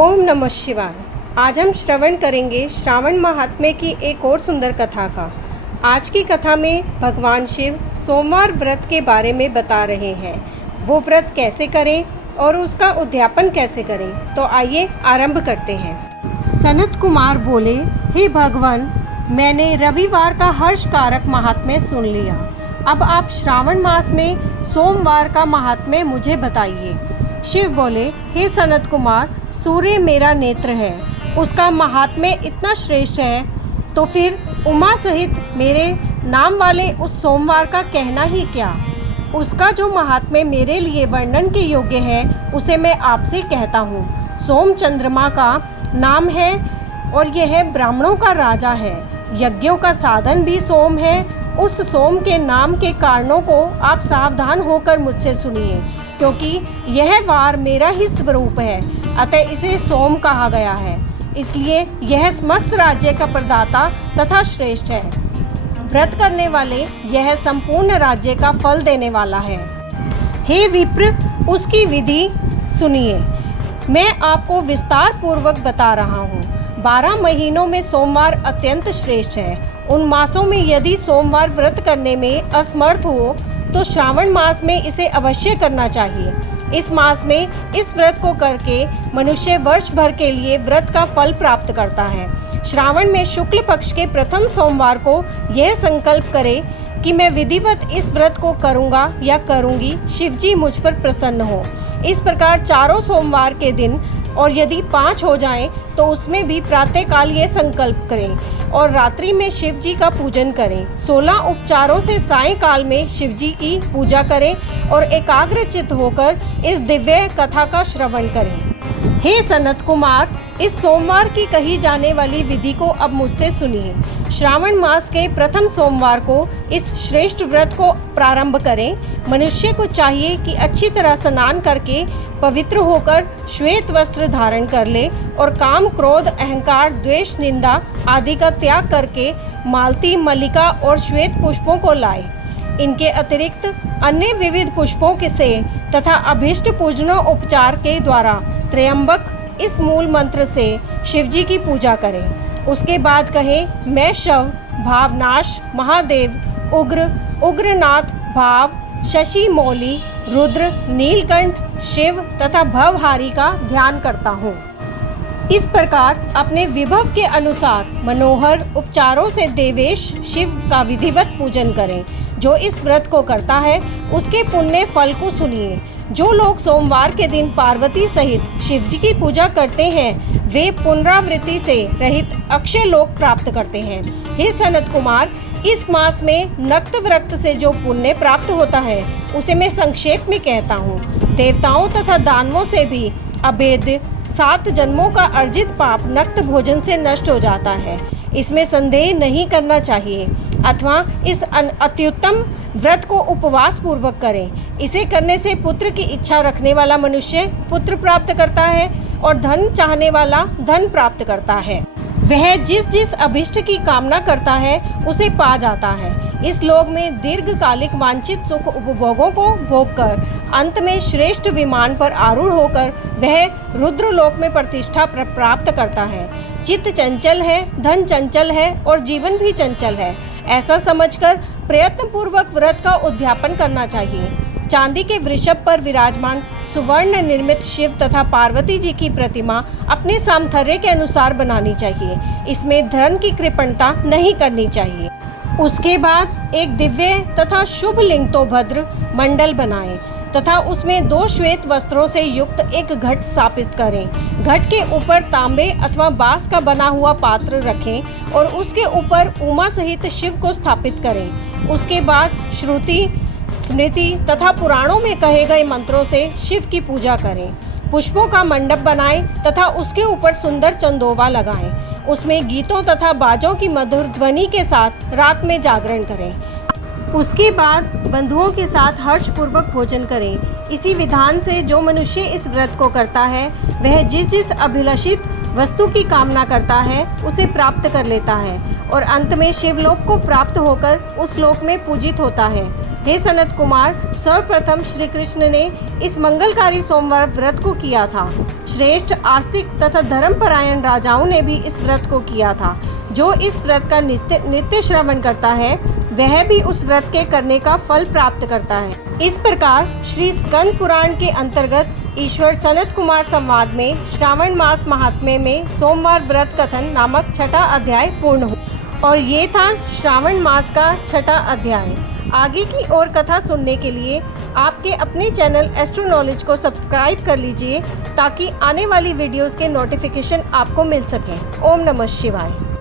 ओम नमः शिवाय। आज हम श्रवण करेंगे श्रावण महात्म्य की एक और सुंदर कथा का। आज की कथा में भगवान शिव सोमवार व्रत के बारे में बता रहे हैं। वो व्रत कैसे करें और उसका उद्यापन कैसे करें, तो आइए आरंभ करते हैं। सनत कुमार बोले, हे भगवान, मैंने रविवार का हर्षकारक महात्म्य सुन लिया। अब आप श्रावण मास में सोमवार का महात्म्य मुझे बताइए। शिव बोले, हे सनत कुमार, सूर्य मेरा नेत्र है, उसका महात्म्य इतना श्रेष्ठ है, तो फिर उमा सहित मेरे नाम वाले उस सोमवार का कहना ही क्या। उसका जो महात्म्य मेरे लिए वर्णन के योग्य है, उसे मैं आपसे कहता हूँ। सोम चंद्रमा का नाम है और यह ब्राह्मणों का राजा है। यज्ञों का साधन भी सोम है। उस सोम के नाम के कारणों को आप सावधान होकर मुझसे सुनिए, क्योंकि यह वार मेरा ही स्वरूप है, अतः इसे सोम कहा गया है। इसलिए यह समस्त राज्य का प्रदाता तथा श्रेष्ठ है। व्रत करने वाले यह संपूर्ण राज्य का फल देने वाला है। हे विप्र, उसकी विधि सुनिए। मैं आपको विस्तार पूर्वक बता रहा हूँ। 12 महीनों में सोमवार अत्यंत श्रेष्ठ है। उन मासों में यदि सोमवार व्रत करने में असमर्थ हो तो श्रावण मास में इसे अवश्य करना चाहिए। इस मास में इस व्रत को करके मनुष्य वर्ष भर के लिए व्रत का फल प्राप्त करता है। श्रावण में शुक्ल पक्ष के प्रथम सोमवार को यह संकल्प करे कि मैं विधिवत इस व्रत को करूँगा या करूँगी, शिवजी मुझ पर प्रसन्न हो। इस प्रकार चारों सोमवार के दिन, और यदि 5 हो जाएं, तो उसमें भी प्रातःकाल ये संकल्प करें और रात्रि में शिव जी का पूजन करें। 16 उपचारों से सायंकाल में शिव जी की पूजा करें और एकाग्रचित्त होकर इस दिव्य कथा का श्रवण करें। हे सनत कुमार, इस सोमवार की कही जाने वाली विधि को अब मुझसे सुनिए। श्रावण मास के प्रथम सोमवार को इस श्रेष्ठ व्रत को प्रारंभ करें। मनुष्य को चाहिए कि अच्छी तरह स्नान करके पवित्र होकर श्वेत वस्त्र धारण कर ले और काम, क्रोध, अहंकार, द्वेष, निंदा आदि का त्याग करके मालती, मल्लिका और श्वेत पुष्पों को लाए। इनके अतिरिक्त अन्य विविध पुष्पों के से तथा अभिष्ट पूजनोपचार के द्वारा त्र्यंबक इस मूल मंत्र से शिवजी की पूजा करें। उसके बाद कहें, मैं शव, भावनाश, महादेव, उग्र, उग्रनाथ, भाव, शशि मौली, रुद्र, नीलकंठ, शिव तथा भवहारी का ध्यान करता हूँ। इस प्रकार अपने विभव के अनुसार मनोहर उपचारों से देवेश शिव का विधिवत पूजन करें। जो इस व्रत को करता है उसके पुण्य फल को सुनिए। जो लोग सोमवार के दिन पार्वती सहित शिव जी की पूजा करते हैं, वे पुनरावृत्ति से रहित अक्षय लोक प्राप्त करते हैं। हे सनत कुमार, इस मास में नक्त व्रत से जो पुण्य प्राप्त होता है, उसे मैं संक्षेप में कहता हूँ। देवताओं तथा दानवों से भी अभेद्य 7 जन्मों का अर्जित पाप नक्त भोजन से नष्ट हो जाता है। इसमें संदेह नहीं करना चाहिए। अथवा इस अत्युत्तम व्रत को उपवास पूर्वक करें। इसे करने से पुत्र की इच्छा रखने वाला मनुष्य पुत्र प्राप्त करता है और धन चाहने वाला धन प्राप्त करता है। वह जिस जिस अभिष्ट की कामना करता है उसे पा जाता है। इस लोक में दीर्घकालिक वांछित सुख उपभोगों को भोगकर अंत में श्रेष्ठ विमान पर आरूढ़ होकर वह रुद्र लोक में प्रतिष्ठा प्राप्त करता है। चित्त चंचल है, धन चंचल है और जीवन भी चंचल है, ऐसा समझकर प्रयत्न पूर्वक व्रत का उद्यापन करना चाहिए। चांदी के वृषभ पर विराजमान सुवर्ण निर्मित शिव तथा पार्वती जी की प्रतिमा अपने सामर्थ्य के अनुसार बनानी चाहिए। इसमें धन की कृपणता नहीं करनी चाहिए। उसके बाद एक दिव्य तथा शुभ लिंगतोभद्र मंडल बनाएं तथा उसमें 2 श्वेत वस्त्रों से युक्त एक घट स्थापित करें। घट के ऊपर तांबे अथवा बांस का बना हुआ पात्र रखें और उसके ऊपर उमा सहित शिव को स्थापित करें। उसके बाद श्रुति, स्मृति तथा पुराणों में कहे गए मंत्रों से शिव की पूजा करें। पुष्पों का मंडप बनाएं तथा उसके ऊपर सुंदर चंदोबा लगाएं। उसमें गीतों तथा बाजों की मधुर ध्वनि के साथ रात में जागरण करें। उसके बाद बंधुओं के साथ हर्षपूर्वक भोजन करें। इसी विधान से जो मनुष्य इस व्रत को करता है, वह जिस जिस अभिलषित वस्तु की कामना करता है उसे प्राप्त कर लेता है और अंत में शिवलोक को प्राप्त होकर उस लोक में पूजित होता है। हे सनत कुमार, सर्वप्रथम श्री कृष्ण ने इस मंगलकारी सोमवार व्रत को किया था। श्रेष्ठ आस्तिक तथा धर्मपरायण राजाओं ने भी इस व्रत को किया था। जो इस व्रत का नित्य श्रवण करता है वह भी उस व्रत के करने का फल प्राप्त करता है। इस प्रकार श्री स्कंद पुराण के अंतर्गत ईश्वर सनत कुमार संवाद में श्रावण मास महात्म्य में सोमवार व्रत कथन नामक छठा अध्याय पूर्ण हुआ। और ये था श्रावण मास का छठा अध्याय। आगे की और कथा सुनने के लिए आपके अपने चैनल एस्ट्रो नॉलेज को सब्सक्राइब कर लीजिए ताकि आने वाली वीडियोस के नोटिफिकेशन आपको मिल सकें। ओम नमः शिवाय।